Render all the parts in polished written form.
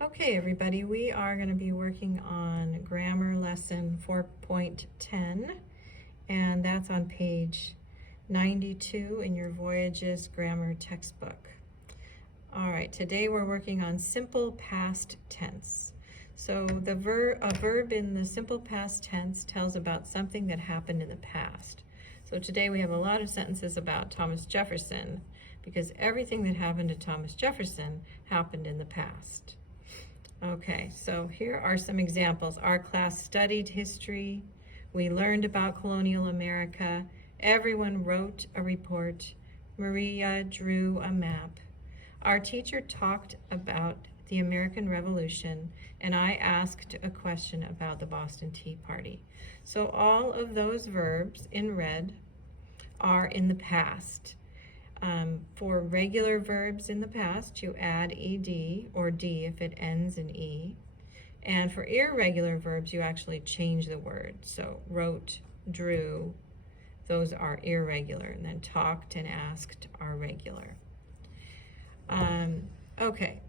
Okay, everybody, we are going to be working on grammar lesson 4.10, and that's on page 92 in your Voyages grammar textbook. All right, today we're working on simple past tense. So a verb in the simple past tense tells about something that happened in the past. So today we have a lot of sentences about Thomas Jefferson because everything that happened to Thomas Jefferson happened in the past. Okay, so here are some examples. Our class studied history. We learned about colonial America. Everyone wrote a report. Maria drew a map. Our teacher talked about the American Revolution, and I asked a question about the Boston Tea Party. So all of those verbs in red are in the past. For regular verbs in the past, you add ed or d if it ends in e. And for irregular verbs, you actually change the word. So wrote, drew, those are irregular. And then talked and asked are regular. Okay.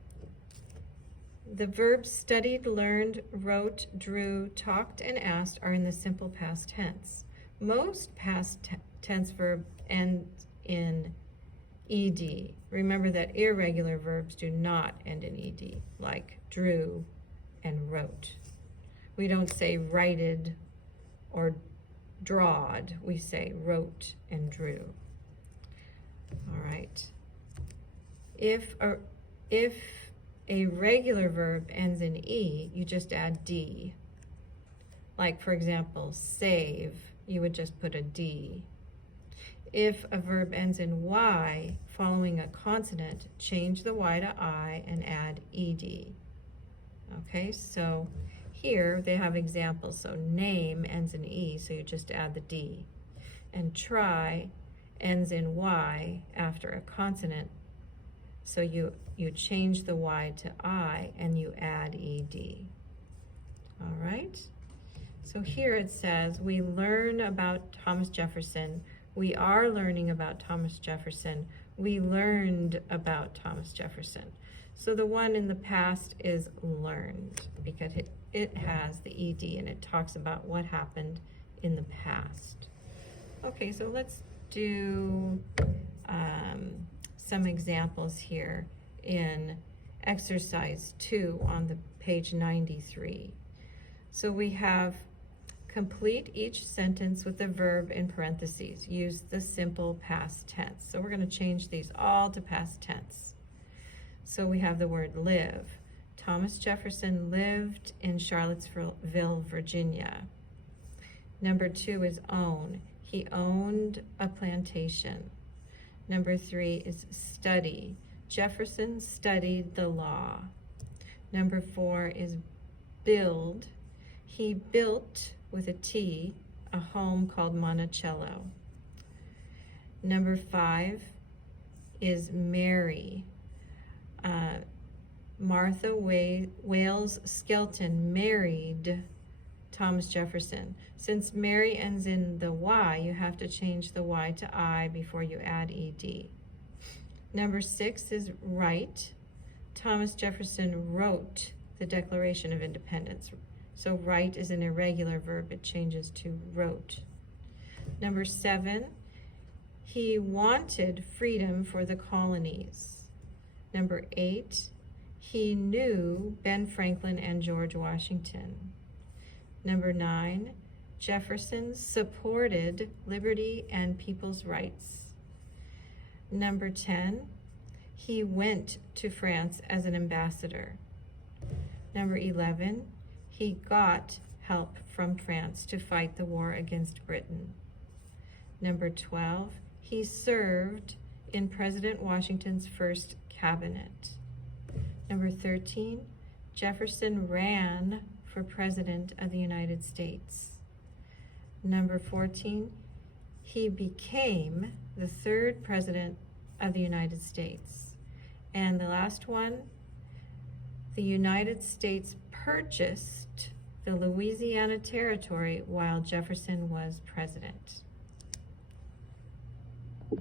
The verbs studied, learned, wrote, drew, talked, and asked are in the simple past tense. Most past tense verb ends in ed. Remember that irregular verbs do not end in ed, like drew and wrote. We don't say righted or drawed. We say wrote and drew. All right. If a regular verb ends in e, you just add d. Like, for example, save, you would just put a d. If a verb ends in y, following a consonant, change the y to I and add ed. Okay, so here they have examples. So name ends in e, so you just add the d. And try ends in y after a consonant, so you change the y to I and you add ed. All right, so here it says, we learn about Thomas Jefferson. We are learning about Thomas Jefferson. We learned about Thomas Jefferson. So the one in the past is learned because it has the ed and it talks about what happened in the past. Okay, so let's do some examples here in exercise 2 on the page 93. So we have complete each sentence with the verb in parentheses. Use the simple past tense. So we're going to change these all to past tense. So we have the word live. Thomas Jefferson lived in Charlottesville, Virginia. Number 2 is own. He owned a plantation. Number 3 is study. Jefferson studied the law. Number 4 is build. He built, with a T, a home called Monticello. Number 5 is marry. Martha Wales Skelton married Thomas Jefferson. Since Mary ends in the Y, you have to change the Y to I before you add ed. Number 6 is write. Thomas Jefferson wrote the Declaration of Independence. So write is an irregular verb. It changes to wrote. Number 7, he wanted freedom for the colonies. Number 8, he knew Ben Franklin and George Washington. Number 9, Jefferson supported liberty and people's rights. Number 10, he went to France as an ambassador. Number 11, he got help from France to fight the war against Britain. Number 12, he served in President Washington's first cabinet. Number 13, Jefferson ran for President of the United States. Number 14, he became the 3rd President of the United States. And the last one, the United States purchased the Louisiana Territory while Jefferson was president.